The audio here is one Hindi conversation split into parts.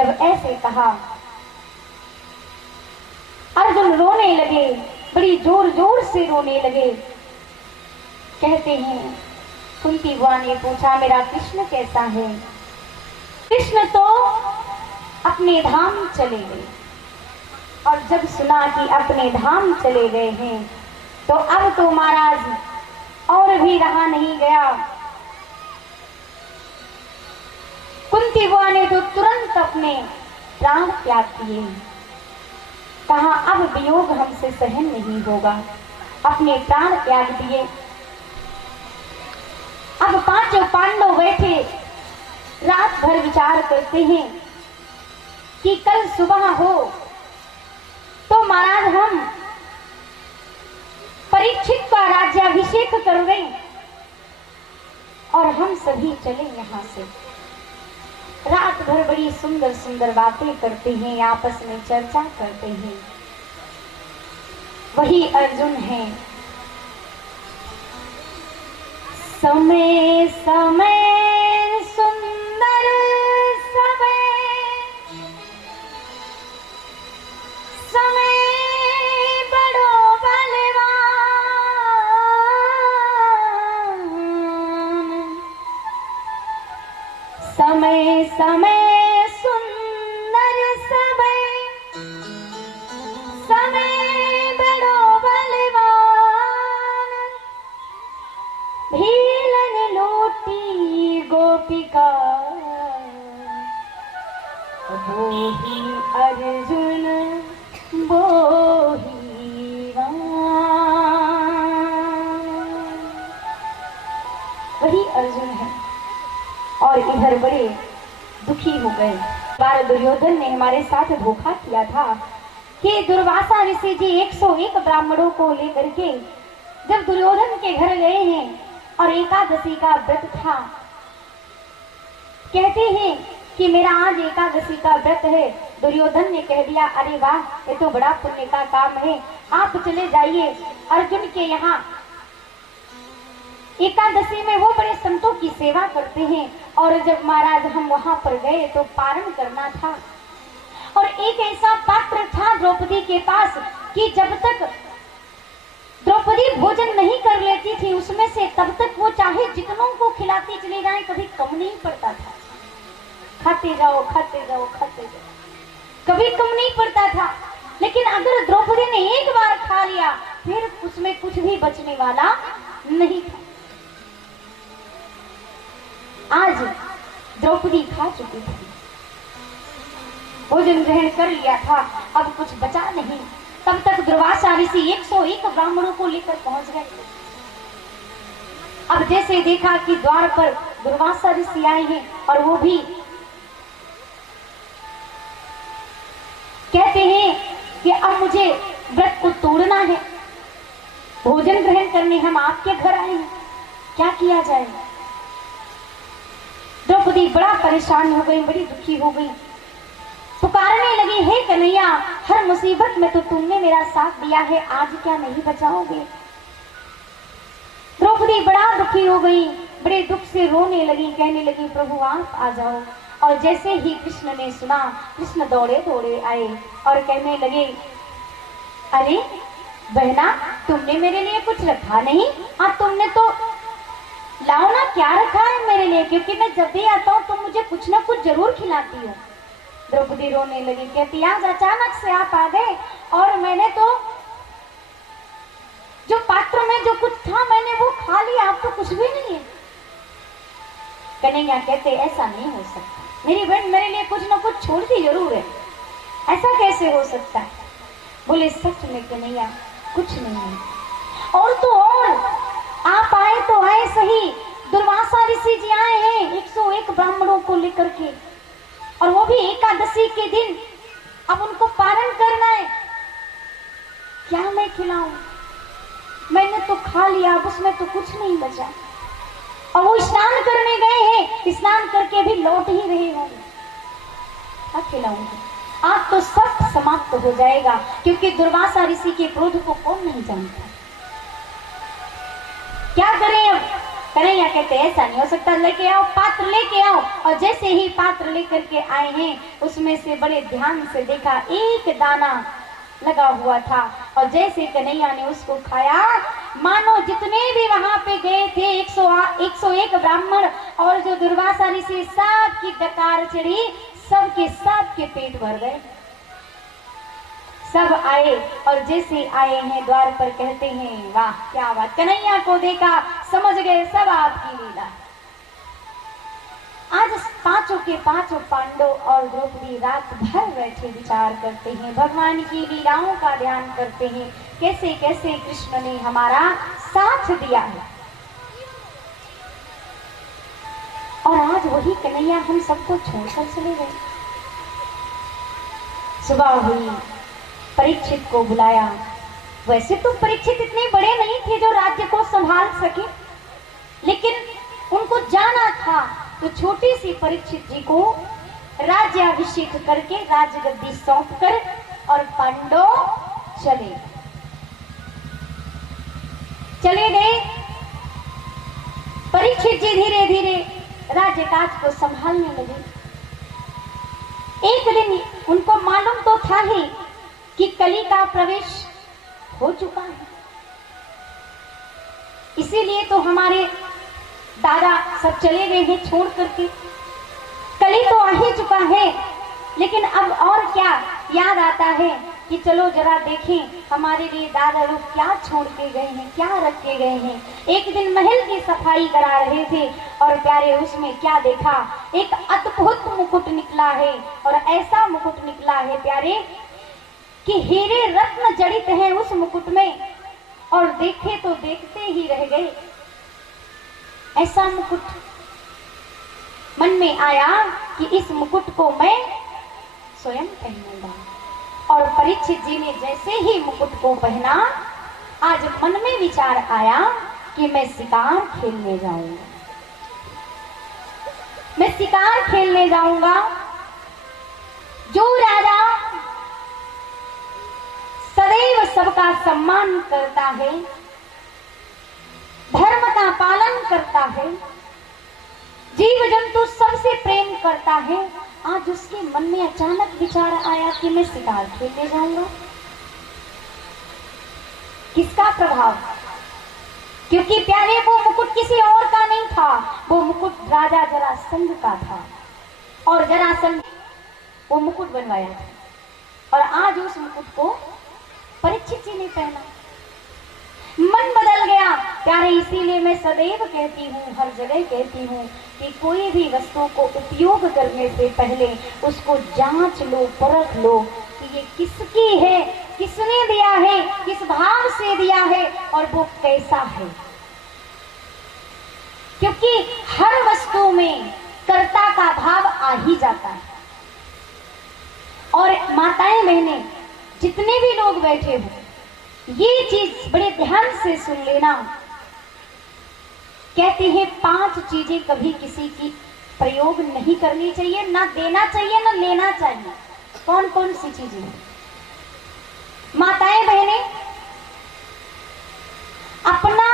जब ऐसे कहा, अर्जुन रोने लगे, बड़ी जोर जोर से रोने लगे। कहते हैं कुंती बुआ ने पूछा, मेरा कृष्ण कैसा है? कृष्ण तो अपने धाम चले गए, और जब सुना कि अपने धाम चले गए हैं तो अब तो महाराज और भी रहा नहीं गया। कुंती बुआ ने तो तुरंत अपने प्राण त्याग दिए। कहा अब वियोग हमसे सहन नहीं होगा, अपने प्राण त्याग दिए। अब पांचों पांडव बैठे रात भर विचार करते हैं कि कल सुबह हो तो महाराज हम परीक्षित का राज्याभिषेक कर दें और हम सभी चले यहां से। रात भर बड़ी सुंदर सुंदर बातें करते हैं, आपस में चर्चा करते हैं। वही अर्जुन है। समय समय सुंदर समय, समय बड़ो बलवान, समय समय सुंदर समय, समय बड़ो बलवान, भीलन लोटी गोपिका, बोही अर्जुन बोही राम। वही अर्जुन है। और इधर बड़े दुखी हो गए। बार दुर्योधन ने हमारे साथ धोखा किया था कि दुर्वासा ऋषि जी 101 ब्राह्मणों को लेकर के जब दुर्योधन के घर गए हैं और एकादशी का व्रत था, कहते हैं कि मेरा आज एकादशी का व्रत है। दुर्योधन ने कह दिया, अरे वाह, ये तो बड़ा पुण्य का काम है, आप चले जाइए अर्जुन के यहाँ। एकादशी में वो बड़े संतों की सेवा करते हैं। और जब महाराज हम वहां पर गए तो पारण करना था, और एक ऐसा पात्र था द्रौपदी के पास कि जब तक द्रौपदी भोजन नहीं कर लेती थी उसमें से, तब तक वो चाहे जितनों को खिलाती चली जाए कभी कम नहीं पड़ता था। खाते जाओ खाते जाओ खाते जाओ, कभी कम नहीं पड़ता था। लेकिन अगर द्रौपदी ने एक बार खा लिया फिर उसमें कुछ भी बचने वाला नहीं था। आज द्रौपदी खा चुकी थी, भोजन ग्रहण कर लिया था, अब कुछ बचा नहीं। तब तक दुर्वासा ऋषि 101 ब्राह्मणों को लेकर पहुंच गए। अब जैसे देखा कि द्वार पर दुर्वासा ऋषि आए हैं और वो भी कहते हैं कि अब मुझे व्रत को तोड़ना है, भोजन ग्रहण करने हम आपके घर आए हैं, क्या किया जाए। द्रौपदी बड़ा परेशान हो गई, बड़ी दुखी हो गई, पुकारने लगी, हे कन्हैया, हर मुसीबत में तो तुमने मेरा साथ दिया है, आज क्या नहीं बचाओगे। द्रौपदी बड़ा दुखी हो गई, बड़े दुख से रोने लगी, कहने लगी, प्रभु आप आ जाओ। और जैसे ही कृष्ण ने सुना, कृष्ण दौड़े दौड़े आए और कहने लगे, अरे बहना, तुमने मेरे लिए कुछ रखा नहीं? हाँ, तुमने तो लाओ ना, क्या रखा है मेरे लिए, क्योंकि मैं जब भी आता हूँ तुम मुझे कुछ ना कुछ जरूर खिलाती हो। द्रौपदी रोने लगी, कहती, आज अचानक से आप आ गए और मैंने तो जो पात्र में जो कुछ था मैंने वो खा लिया, अब तो कुछ भी नहीं है। कन्हैया कहते, ऐसा नहीं हो सकता, मेरी बहन मेरे लिए कुछ ना कुछ छोड़ती जरूर है, ऐसा कैसे हो सकता है। बोले, सच में कन्हैया कुछ नहीं है। और तो और आप आए तो आए सही, दुर्वासा ऋषि जी आए हैं 101 ब्राह्मणों को लेकर के, और वो भी एकादशी के दिन। अब उनको पारण करना है, क्या मैं खिलाऊं? मैंने तो खा लिया, अब उसमें तो कुछ नहीं बचा। और वो स्नान करने गए हैं, स्नान करके भी लौट ही रहे होंगे, क्या खिलाऊंगी? आज तो सब समाप्त हो जाएगा, क्योंकि दुर्वासा ऋषि के क्रोध को कौन नहीं जानता। क्या करें अब? कन्हैया कहते ऐसा नहीं हो सकता, लेके आओ, पात्र लेके आओ। और जैसे ही पात्र लेकर के आए हैं, उसमें से बड़े ध्यान से देखा, एक दाना लगा हुआ था। और जैसे कन्हैया ने उसको खाया, मानो जितने भी वहां पे गए थे 101 ब्राह्मण और जो दुर्वासा ऋषि, सबकी डकार चढ़ी, सबके पेट भर गए। सब आए और जैसे आए हैं द्वार पर कहते हैं वाह क्या बात, कन्हैया को देखा, समझ गए सब आपकी लीला। आज पांचों के पांचों पांडव और द्रौपदी रात भर बैठे विचार करते हैं, भगवान की लीलाओं का ध्यान करते हैं, कैसे कैसे कृष्ण ने हमारा साथ दिया है। और आज वही कन्हैया हम सबको छोड़कर चले गए। सुबह हुई, परीक्षित को बुलाया। वैसे तो परीक्षित इतने बड़े नहीं थे जो राज्य को संभाल सके, लेकिन उनको जाना था, तो छोटी सी परीक्षित जी को राज्याभिषेक करके राजगद्दी सौंप कर और पांडव चले गए। परीक्षित जी धीरे धीरे राज्य काज को संभालने लगे। एक दिन उनको मालूम तो था ही कि कली का प्रवेश हो चुका है, इसीलिए तो हमारे दादा सब चले गए हैं छोड़ करके। कली तो आ ही चुका है, लेकिन अब और क्या याद आता है कि चलो जरा देखें हमारे लिए दादा लोग क्या छोड़ के गए हैं, क्या रख के गए हैं। एक दिन महल की सफाई करा रहे थे और प्यारे उसमें क्या देखा, एक अद्भुत मुकुट निकला है। और ऐसा मुकुट निकला है प्यारे कि हीरे रत्न जड़ित हैं उस मुकुट में, और देखे तो देखते ही रह गए। ऐसा मुकुट मन में आया कि इस मुकुट को मैं स्वयं पहनूंगा। और परीक्षित जी ने जैसे ही मुकुट को पहना, आज मन में विचार आया कि मैं शिकार खेलने जाऊंगा, मैं शिकार खेलने जाऊंगा। जो राजा सदैव सबका सम्मान करता है, धर्म का पालन करता है, जीव जंतु सबसे प्रेम करता है, आज उसके मन में अचानक विचार आया कि मैं शिकार खेलने जाऊंगा। किसका प्रभाव? क्योंकि प्यारे वो मुकुट किसी और का नहीं था, वो मुकुट राजा जरासंध का था, और जरासंध वो मुकुट बनवाया था। और आज उस मुकुट को परीक्षित जी ने पहना। मन बदल गया प्यारे। इसीलिए मैं सदैव कहती हूँ, हर जगह कहती हूँ कि कोई भी वस्तु को उपयोग करने से पहले उसको जांच लो, परख लो कि ये किसकी है, किसने दिया है, किस भाव से दिया है और वो कैसा है। क्योंकि हर वस्तु में कर्ता का भाव आ ही जाता है। और माताएं बहनें जितने भी लोग बैठे हो, ये चीज बड़े ध्यान से सुन लेना। कहते हैं 5 चीजें कभी किसी की प्रयोग नहीं करनी चाहिए, ना देना चाहिए, ना लेना चाहिए। कौन कौन सी चीजें? माताएं बहनें, अपना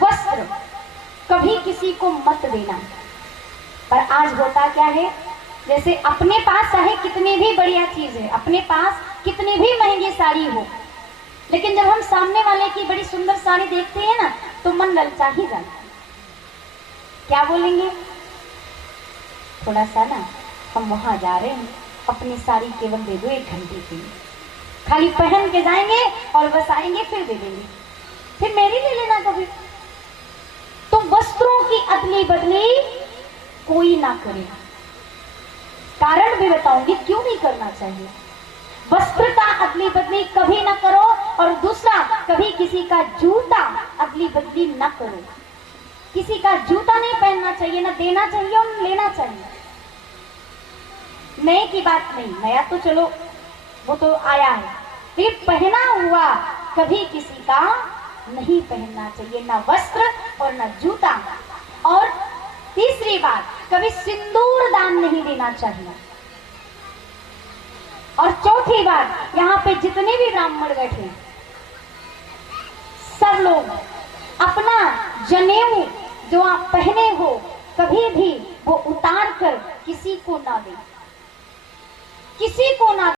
वस्त्र कभी किसी को मत देना। पर आज होता क्या है, जैसे अपने पास चाहे कितनी भी बढ़िया चीज है, अपने पास कितनी भी महंगी साड़ी हो, लेकिन जब हम सामने वाले की बड़ी सुंदर साड़ी देखते हैं ना, तो मन ललचा ही जाता है। क्या बोलेंगे? थोड़ा सा ना हम वहां जा रहे हैं, अपनी साड़ी केवल दे दो 1 घंटे के लिए, खाली पहन के जाएंगे और बस आएंगे, फिर दे देंगे, फिर मेरी ले लेना कभी। तो वस्त्रों की अदली बदली कोई ना करे। कारण भी बताऊंगी क्यों नहीं करना चाहिए। वस्त्र का अदली बदली कभी ना करो, और दूसरा, कभी किसी का जूता अदली बदली ना करो। किसी का जूता नहीं पहनना चाहिए, ना देना चाहिए और ना लेना चाहिए। नए की बात नहीं, नया तो चलो वो तो आया है, लेकिन पहना हुआ कभी किसी का नहीं पहनना चाहिए, ना वस्त्र और ना जूता। और तीसरी बात, कभी सिंदूर दान नहीं देना चाहिए। और चौथी बात, यहाँ पे जितने भी ब्राह्मण बैठे सब लोग अपना जनेऊ जो आप पहने हो कभी भी वो उतार कर किसी को ना दे, किसी को ना